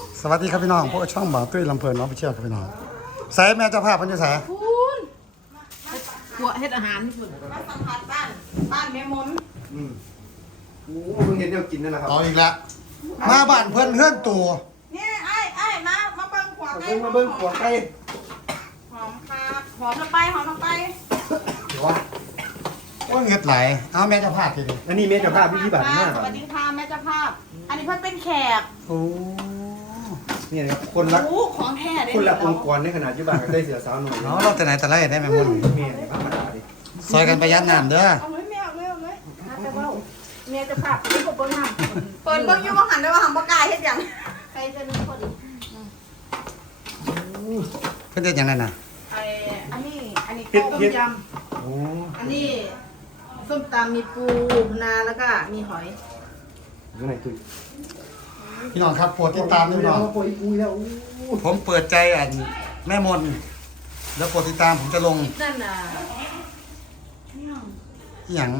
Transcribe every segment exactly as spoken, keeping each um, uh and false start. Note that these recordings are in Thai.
สวัสดีครับพี่น้องพวกช่องบ่าวตุ้ยลำเพลินน้องไปเชี่ยวครับพี่น้องใส่แม่เจ้าภาพมันจะใส่คุณหัวเฮ็ดอาหารนี่คุณมาสัมผัสบ้านบ้านแม่มนอืมโอ้เพิ่งเห็นเดี๋ยวกินนั่นแหละครับต่ออีกแล้วมาบ้านเพื่อนเพื่อนตัวเนี่ยไอ้ไอ้มามาเบิ้งขวาเอาไก่เพิ่งมาเบิ้งขวดไก่หอมครับหอมลงไปหอมลงไปเดี๋ยววะว่าเงือดไหลเอาแม่เจ้าภาพทีเดียวอันนี้เมฆกับภาพวิธีบัตรมากสวัสดีค่ะแม่เจ้าภาพ อันนี้เพิ่นเป็นแขกโอ้เนี่ยนะครับคนละโอ้ของแท้เลยคนละองค์กรในขนาดที่บ้านก็ได้เสือสาวหนุ่มเนาะเราแต่ไหนแต่ไรได้แม่มุ่นเมียเนี่ยธรรมดาดิซอยกันประหยัดน้ำเด้อเอาเลยแม่เอาเลยเอาเลยแต่ว่าเมียจะขับนี่ก็เปิ้ลห้ามเปิดเบิ้งอยู่ว่าหันได้ว่าหันบ่กล้าเฮ็ดหยังใครจะนึกพอดีเพื่อนจะอย่างไรน่ะไอ้อันนี้อันนี้เฮ็ดต้มเฮ็ดยโอ้อันนี้ส้มตำมีปูนาแล้วก็มีหอยยังไงตุ้ยพี่น้องครับโปรดติดตามด้วยพี่น้องโอ้ยปุยแล้วโอ้ผมเปิดใจอันแม่มนแล้วโปรดติดตามผมจะลงคลิปนั่นน่ะอหย่าง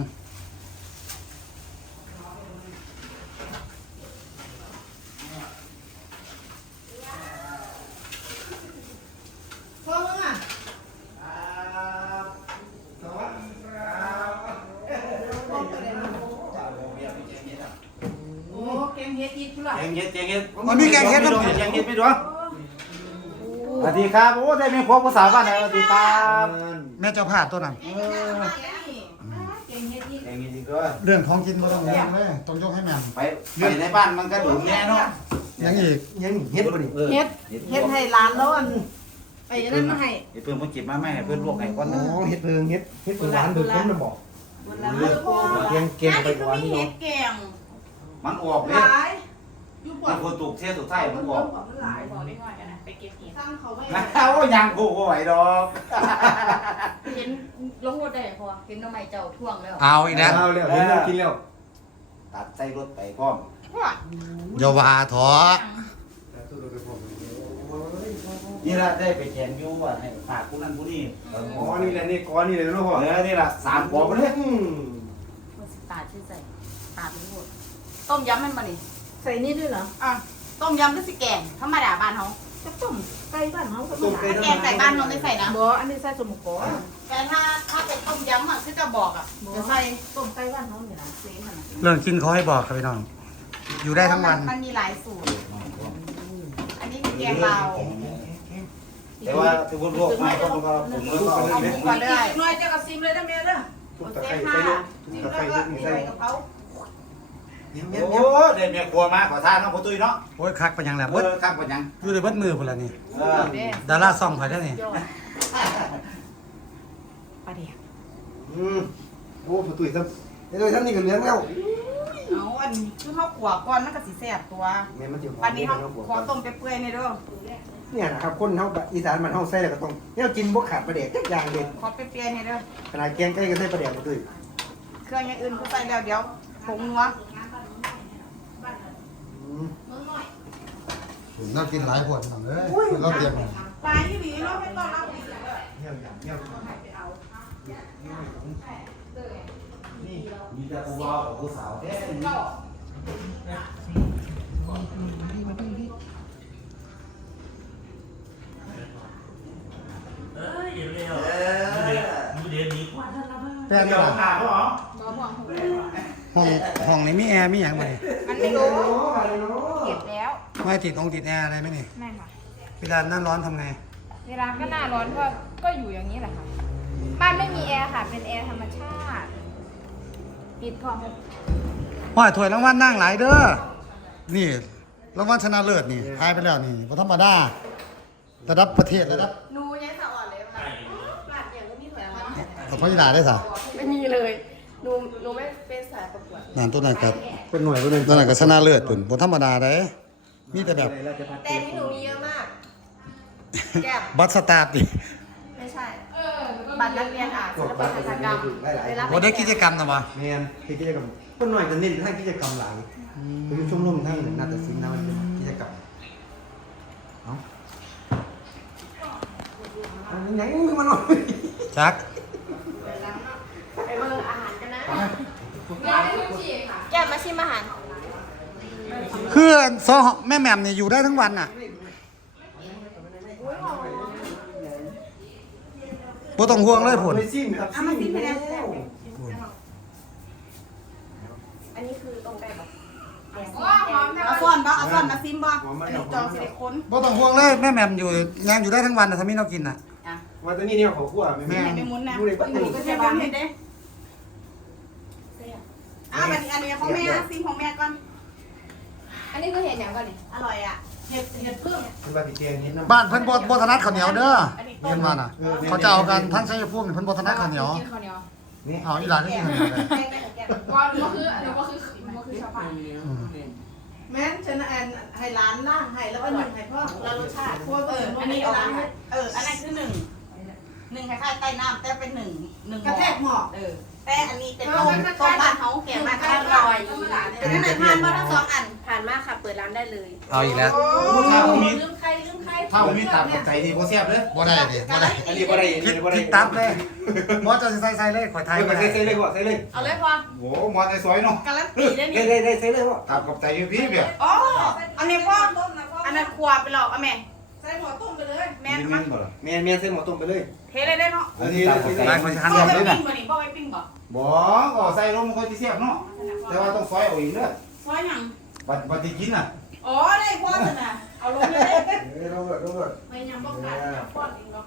พ่อมึงอ่ะโอ้แกงเฮ็ดอีกพุ่นล่ะแกงเห็ดแกงเห็ดมันมีแกงเฮ็ดไม่น้ำดูแกงเห็ดไม่ดูสวัสดีครับโอ้ได้แม่ครัวภาษาบ้านไหนสวัสดีครับแม่เจ้าภาพตัวนั้นแกงเฮ็ดอีกแกงเห็ดอีกด้วยเรื่องของกินมาต้องยกเลยต้องยกให้แม่ไปไปในบ้านมันก็ดูแน่เนาะยังอีกยังเฮ็ดบ่ดิออเฮ็ดเฮ็ดให้ร้านแล้วอันไปอันนั้นมาให้เดี๋ยวเพิ่นมาเก็บมาแม่ให้เพิ่นลวกให้ก่อนโอ้นะเฮ็ดเพิงเฮ็ดเฮ็ดเพิงหวานเพิงข้นมันบอกวันละมื้อโคเกียงเกงอันไปนี้คือก่อนมีนี่เห็เนาะดแกงมันออกเลหยลายอยู่บ่มันคนถูกเทศถูกไทยมันออกมันหลายบอกได้หน่อยกันนะไปเก็บเห็ดสร้างเขาไว้นะโอ้ยังกูก็ไหวดอกเห็นลงรถได้พอเห็นทำไมเจ้าท่วงแล้วเอาอีกแล้วเอาแล้วเห็นแล้วกินแล้วตัดใส่รถไปพร้อมอย่าว่าถอนี่ละได้ไปแขนยูว่าให้ฝากผู้นั้นผู้นี้อ๋อนี่แหละนี่ก้อนนี่เลยเนาะพ่อเออนี่ละสามขวบเลยอืมมันสิตาดชื่อใส่ตาดไปหมดต้มยำมันมานี่ใส่นี่ด้วยเหรออ่ะต้มยำหรือสิแกงธรรมดาบ้านเฮาจะต้มไก่บ้านเขาก็ต้มไก่แกงใส่บ้านเฮาไม่ใส่นะบ่อันนี้ใส่สมกอแต่ถ้าถ้าเป็นต้มยำอ่ะคือจะบอกอ่ะจะใส่ต้มไก่บ้านเขาเนี่ยนะสีขนาดนั้นเรื่องกินเขาให้บอกครับพี่น้อง อยู่ได้ทั้งวันมันมีหลายสูตร อันนี้คือแกงลาวแต่ว่าที่พวกลวกมาก็มันก็ปรุงแล้วก็เอาเอาหไปมูก่อนเลยน้อยจะกระซิมเลยนะเมียเด้อทุกเอาตะเซไคร้ฟห้าใส่ลูกทุกตะไคร้ทุกนี่ใส่ใส่กระเพราเยี่ยมเยี่ยมโอ้ได้แม่ครัวมาขอทานเนาะพ่อตุ้ยเนาะโอ้ยคักไปยังแหละเอเบิดอครับก่อนยังอยู่ในเบิดมือพุ่นละนี่เออดาราซ่องไผได้นี่ปลาเดียวอืมโอ้ประตูซ้ำไอ้ตัวซ้ำนี่ก็เหลืองแล้วเอาอันคือเขาขัวก่อนมันก็สิแซ่บตัวแม่มันจะหอมวันนี้เขาเนาะบัวขอต้มเปื่อยๆในเด้อเนี่ยนะครับคนเฮาแบบอีสานมันเฮาใส่แล้วก็ต้องเนี่ยกินบ่ขาดประเดกจักอย่างเด็ดขอเปื่อยๆในเด้อขนาดแกงไก่ก็ใส่ประเดกบ่ตุ้ยเครื่องอย่างอื่นก็ใส่แล้วเดี๋ยวผงนัวอืมน่ากินหลายขวดพี่น้องเอ้ยเราเตรียมมาปลาที่ดีเราไม่ต้องรับดีเลยเยี่ยมเยี่ยมมีแต่ผู้ว่ากับผู้สาวแท้นี่แป้งเดี๋นี่ยวล่ะขาดเขาเหรอห้องห้องนี้มีแอร์มีหยังบ่นี่มันไม่รู้โอ้อะไรเนาะเก็บแล้วไม่ติดองติดแอร์อะไรไหมนี่ไม่ค่ะเวลาหน้าร้อนทำไงเวลาก็หน้าร้อนก็ก็อยู่อย่างนี้แหละค่ะ บ้านไม่มีแอร์ค่ะ เป็นแอร์ธรรมชาติ ปิดพอว่าถวยรางวัลนั่งหลายเด้อ นี่รางวัลชนะเลิศนี่ทายไปแล้วนี่บ่ธรรมดาระดับประเทศระดับหนูยังสะอ่อนเลยค่ะปลาดอย่างก็มีหอยแล้วเอาพระยีราได้ซะไม่มีเลย หนูหนูไม่เป็นสายประกวดนั่นตัวนั้นครับเป็นหน่วยเป็นหน่วยตัวนั้นก็ชนะเลิศปุ่นบ่ธรรมดาเด้มีแต่แบบแต่ที่หนูมีเยอะมาก แก้มบัตรสตาร์ทดิไม่ใช่ บัตรนักเรียนอ่านศิลปหัตถกรรมเวลาบ่ได้กิจกรรมนะบ่แม่นคือกิจกรรมคนหน่อยจะเน้นทางกิจกรรมหลายคือชมรมทางนาฏศิลป์นะมันเป็นกิจกรรมเอ้าอันนี้ไหนมึงมาหน่อยจักไปเบอร์อาหารกันนะแก้มมาชิมอาหารคือคือซอแม่แหม่มเนี่ยอยู่ได้ทั้งวันน่ะบ่ต้องห่วงเลยผลไม่ซิมครับเอามาซิมไปแล้วอันนี้คือตรงใกล้ปะว้าวหอมนะเอาซ่อนบ่เอาซ่อนมาซิมบ่หอมมากอันนี้จองสิได้คนบ่ต้องห่วงเลยแม่แหม่มอยู่ยังอยู่ได้ทั้งวันน่ะถ้ามีเรากินน่ะอ่ะว่าตัวนี้เนี่ยเขาคั่วไม่แม่ไหนไม่มุนนะดูเลยว่าอันนี้ก็จะวางให้เด้อ่ะอันนี้อันนี้ของแม่ซิมของแม่ก่อนอันนี้คือเห็นอย่างก่อนนี่อร่อยอ่ะเห็ดเห็ดพึ่งเป็นบาร์บีคิวนิดนึงบ้านเพิ่นบ่บ่ถนัดข้าวเหนียวเด้อเพิ่นว่าน่ะเขาจะเอากันทั้งชัยภูมินี่เพิ่นบ่ถนัดข้าวเหนียวกินข้าวเหนียวนี่เอาอีหลานก็กินข้าวเหนียวเลยแกงได้แกงว่าหนูก็คือหนูก็คือหนูก็คือชาวบ้านอืมแม่นฉันแอนให้ร้านล่างให้แล้วก็หนึ่งให้พ่อแล้วรสชาติพวกเอออันนี้เอาร้านเอออันนั้นคือหนึ่งหนึ่งคล้ายๆใต้น้ำแต่เป็นหนึ่งหนึ่งกระแทกหมอกเออแต่อันนี้เป็นต้มต้มบ้านเฮาแกงบ้านอร่อยแต่นั่นไหนทานมาทั้งสองอันผ่านมากค่ะเปิดร้านได้เลยเอาอีกแล้วถ้าผมมีลืมใครลืมใครถ้าผมมีตับกับใจดีบ่แซ่บเลยบ่ได้ดิบ่ได้อันนี้ก็ได้อันผิดนี้ก็ได้ผิดตับเลยบ่จะใส่ใส่เลยข่อยไทยใส่บ่ได้ใส่เลยพ่อใส่เลยเอาเลยพอโหมอใจซอยเนาะการันตีได้ได้นี่ได้ได้ใส่เลยพ่อตับกับใจอยู่พี่เบี้ยอ๋ออันนี้พ่ออันนั้นครัวไปหรอกอ่ะแม่ใส่หัวต้มไปเลยแม่มินมามินบ่ล่ะเมียนเมียนใส่หม้อต้มไปเลยเทเลยได้เนาะอันนี้ตับกับใจได้ข่อยสิหั่นพ่อเรียบไปเลยปิ้น่ะงบ่นี่พ่อไปปิ้งบ่บ่ก็ใส่ลงมันค่อยสิแซ่บเนาะแต่ว่าต้องซอยเอาเองเด้อซอยหยังบัดบัดสิกินน่ะอ๋อได้พ่อสินะเอาลงเลยเอ้ยลงเลยลงเลยไม่ยังบ่ขาดยังป้อนเองเนาะ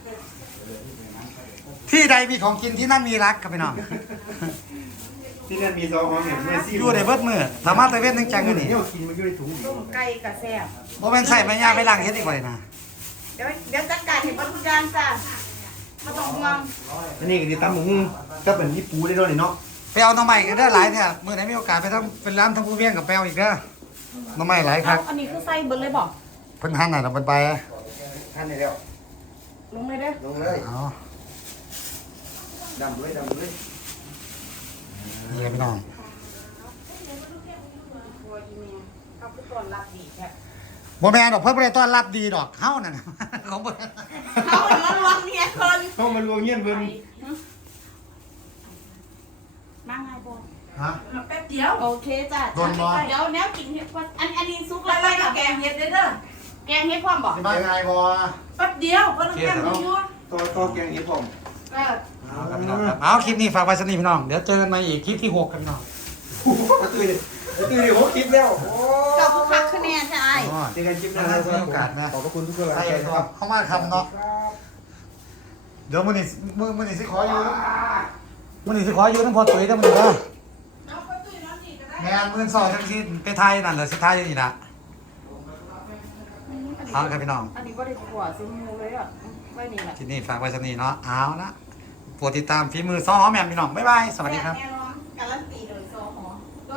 ที่ใดมีของกินที่นั่นมีรักครับพี่น้องที่นั่นมีซอสหอมเนี่ยเมียซิมอยู่ได้เบิดมื้อถ้ามาแต่เว้นนึงจังอยู่นี่เนี่ยกินมันอยู่ในถุงต้มไก่กับแซ่บบ่แม่นใส่แม่ย่าไปล้างเฮ็ดอีกบ่ได้นะเดี๋ยวเดี๋ยวจัดการให้เบ่ทุกอย่างจ้ะบ่ต้องห่วงอันนี้ก็ดีตำหมูหุ้งก็เป็นที่ปูได้ด้วยเนาะไปเอาหน่อไม้กันเด้อหลายเนี่ยมื้อไหนมีโอกาสไปทำเป็นร้านทำผู้เวียงกับแปวอีกเด้อหน่อไม้หลายคเอารับอันนี้คือใส่เบิดเลยบ่เพิ่นหั่นน่ะแล้วเพิ่นไปท่านได้แล้วลงเลยเด้อลงเลยอ๋อดำเลยดำเลยนี่ครับพี่น้องเอาคือต้อนรับดีแท้บ่แม่นดอกเพิ่นบ่ได้ต้อนรับดีดอกเฮานั่นน่ะ ของเพิ่นเอาให้มันวางเนี่ยคนเข้ามาลวงเงี้ยนเพิ่นมาไงบ่ฮะแป๊บเดียวโอเคจ้ะโดนบ่เดี๋ยวแนวกินเฮ็ดก่อนอันอันนี้ซุกแล้วไปกับแกงเฮ็ดเด้อเด้อแกงเฮ็ดพร้อมบ่สิบายง่ายบ่แป๊บเดียวบ่ต้องแกงอยู่ตัวตัวแกงเห็ดผมเออเอาครับพี่น้องครับเอาคลิปนี้ฝากไว้สนิทพี่น้องเดี๋ยวเจอกันใหม่อีกคลิปที่หกครับพี่น้องกระตุยกระตุยเดี๋ยวผมคิดแล้วโอ้เจ้าผู้คักคะแนนใช่อ๋อเจอกันคลิปหน้าขอบพระคุณทุกคนใส่ตัวเข้ามาคำเนาะเดี๋ยวมื้อนี้มื้อมื้อนี้สิขออยู่มื้อนี้สิขออยู่ทั้งพอตุ๋ยทั้งมื้อนี้เด้อเอาไปตุ้ยน้องนี่ก็ได้แม่นมื้อสองจังสิไปไทยนั่นเหรอสิไทยอยู่นี่ล่ะเอาครับพี่น้องอันนี้บ่ได้ขวซิมูเลยอ่ะไว้นี่แหละที่นี่ฝากไว้สนิทเนาะเอาละโปรดติดตามฝีมือซ้อหอมแหม่มพี่น้องบ๊ายบายสวัสดีครับแน่น